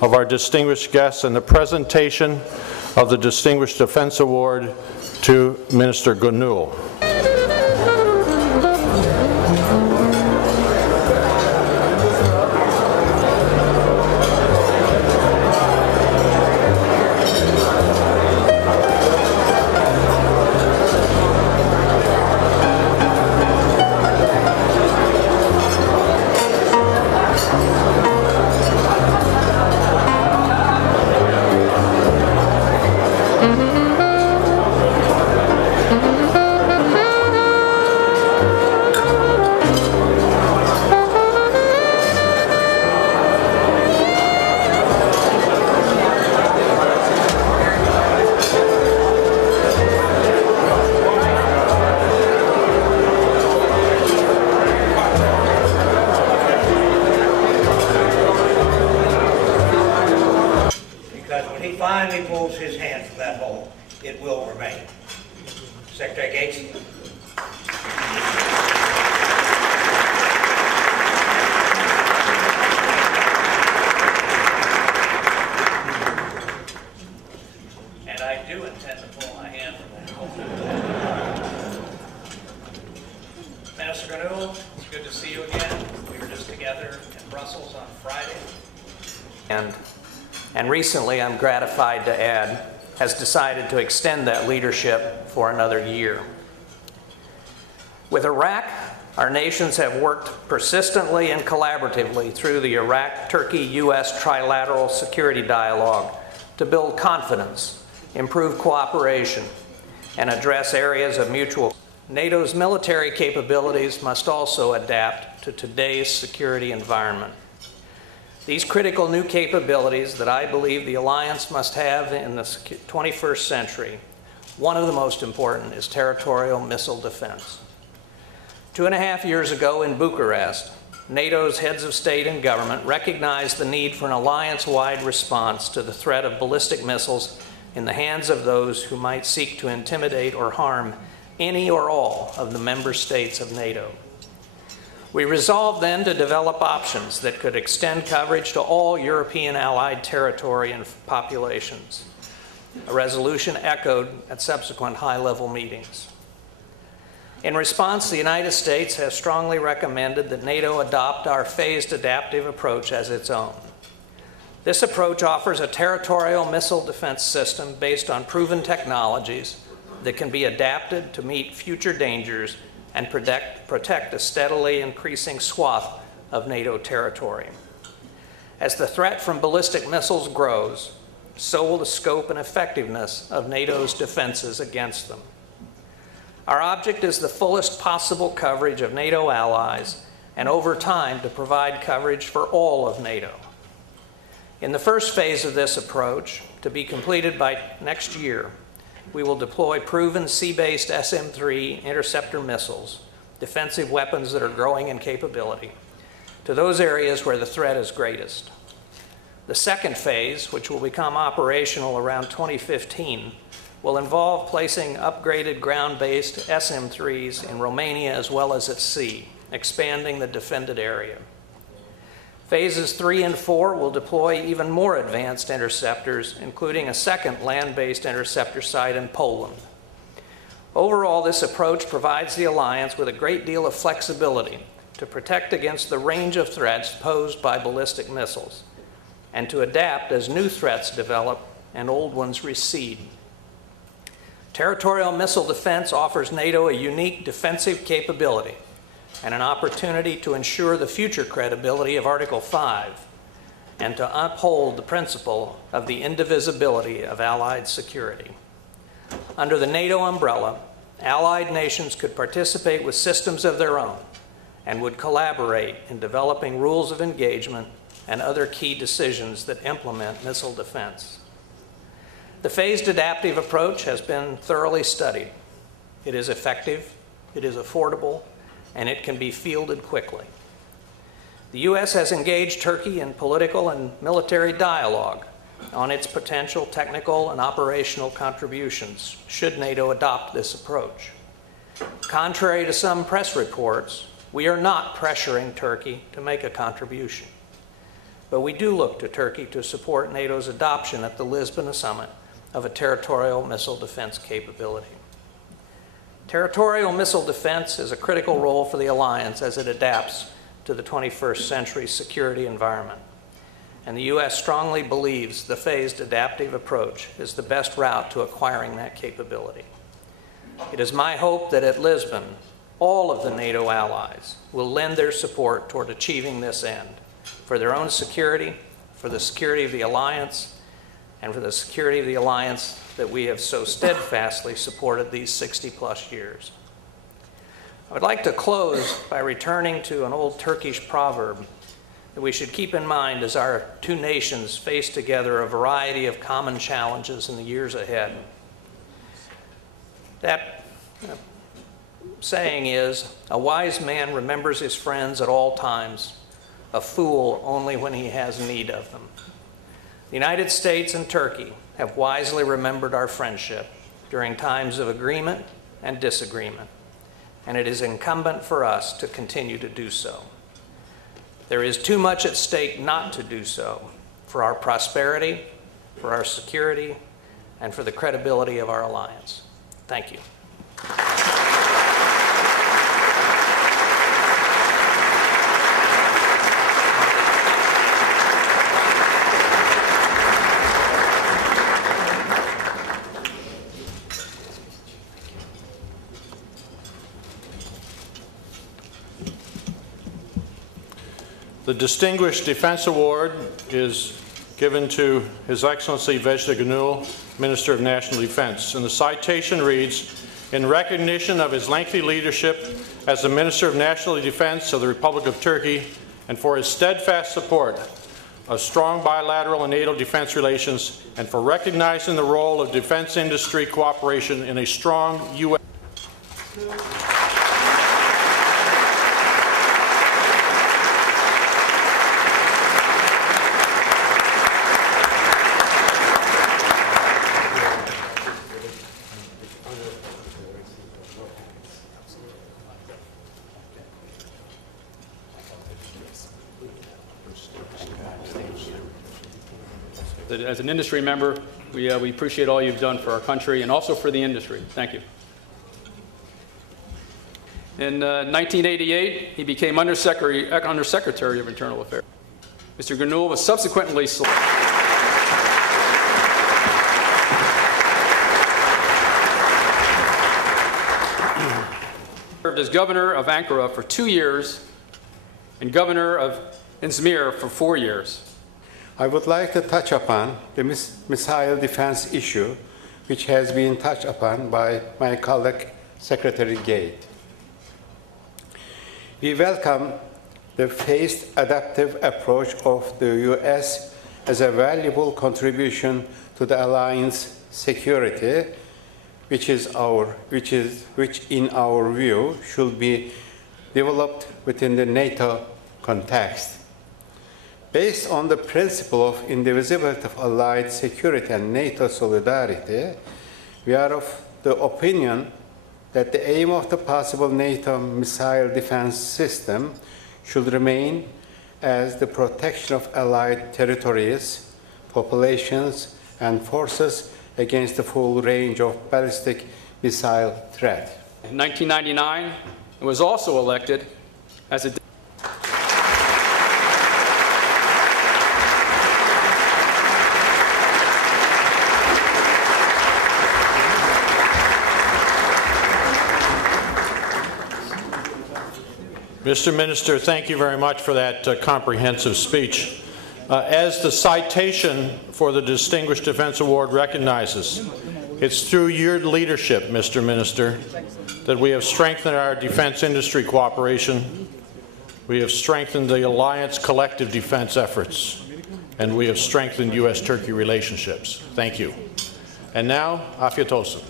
of our distinguished guests and the presentation of the Distinguished Defense Award to Minister Gonul. Finally pulls his hand from that hole, it will remain. Secretary Gates. And I do intend to pull my hand from that hole. Minister Gonul, it's good to see you again. We were just together in Brussels on Friday. And recently, I'm gratified to add, has decided to extend that leadership for another year. With Iraq, our nations have worked persistently and collaboratively through the Iraq-Turkey-U.S. trilateral security dialogue to build confidence, improve cooperation, and address areas of mutual. NATO's military capabilities must also adapt to today's security environment. These critical new capabilities that I believe the alliance must have in the 21st century, one of the most important is territorial missile defense. 2.5 years ago in Bucharest, NATO's heads of state and government recognized the need for an alliance-wide response to the threat of ballistic missiles in the hands of those who might seek to intimidate or harm any or all of the member states of NATO. We resolved then to develop options that could extend coverage to all European allied territory and populations, a resolution echoed at subsequent high-level meetings. In response, the United States has strongly recommended that NATO adopt our phased adaptive approach as its own. This approach offers a territorial missile defense system based on proven technologies that can be adapted to meet future dangers and protect a steadily increasing swath of NATO territory. As the threat from ballistic missiles grows, so will the scope and effectiveness of NATO's defenses against them. Our object is the fullest possible coverage of NATO allies and over time to provide coverage for all of NATO. In the first phase of this approach, to be completed by next year, we will deploy proven sea-based SM-3 interceptor missiles, defensive weapons that are growing in capability, to those areas where the threat is greatest. The second phase, which will become operational around 2015, will involve placing upgraded ground-based SM-3s in Romania as well as at sea, expanding the defended area. Phases 3 and 4 will deploy even more advanced interceptors, including a second land-based interceptor site in Poland. Overall, this approach provides the alliance with a great deal of flexibility to protect against the range of threats posed by ballistic missiles, and to adapt as new threats develop and old ones recede. Territorial missile defense offers NATO a unique defensive capability and an opportunity to ensure the future credibility of Article 5 and to uphold the principle of the indivisibility of Allied security. Under the NATO umbrella, Allied nations could participate with systems of their own and would collaborate in developing rules of engagement and other key decisions that implement missile defense. The phased adaptive approach has been thoroughly studied. It is effective, it is affordable, and it can be fielded quickly. The U.S. has engaged Turkey in political and military dialogue on its potential technical and operational contributions should NATO adopt this approach. Contrary to some press reports, we are not pressuring Turkey to make a contribution. but we do look to Turkey to support NATO's adoption at the Lisbon summit of a territorial missile defense capability. Territorial missile defense is a critical role for the alliance as it adapts to the 21st century security environment. And the U.S. strongly believes the phased adaptive approach is the best route to acquiring that capability. It is my hope that at Lisbon, all of the NATO allies will lend their support toward achieving this end, for their own security, for the security of the alliance, and for the security of the alliance that we have so steadfastly supported these 60-plus years. I would like to close by returning to an old Turkish proverb that we should keep in mind as our two nations face together a variety of common challenges in the years ahead. That saying is, a wise man remembers his friends at all times, a fool only when he has need of them. The United States and Turkey have wisely remembered our friendship during times of agreement and disagreement, and it is incumbent for us to continue to do so. There is too much at stake not to do so, for our prosperity, for our security, and for the credibility of our alliance. Thank you. The Distinguished Defense Award is given to His Excellency Vecdi Gonul, Minister of National Defense. And the citation reads, in recognition of his lengthy leadership as the Minister of National Defense of the Republic of Turkey and for his steadfast support of strong bilateral and NATO defense relations, and for recognizing the role of defense industry cooperation in a strong U.S. As an industry member, we appreciate all you've done for our country and also for the industry. Thank you. In 1988, he became Undersecretary of Internal Affairs. Mr. Gonul was subsequently selected served as governor of Ankara for 2 years and governor of Izmir for 4 years. I would like to touch upon the missile defense issue, which has been touched upon by my colleague, Secretary Gate. We welcome the phased adaptive approach of the U.S. as a valuable contribution to the alliance security, which in our view should be developed within the NATO context. Based on the principle of indivisibility of allied security and NATO solidarity, we are of the opinion that the aim of the possible NATO missile defense system should remain as the protection of allied territories, populations, and forces against the full range of ballistic missile threat. In 1999, he was also elected as a Mr. Minister, thank you very much for that comprehensive speech. As the citation for the Distinguished Defense Award recognizes, it's through your leadership, Mr. Minister, that we have strengthened our defense industry cooperation, we have strengthened the alliance collective defense efforts, and we have strengthened U.S.-Turkey relationships. Thank you. And now, afiyet olsun.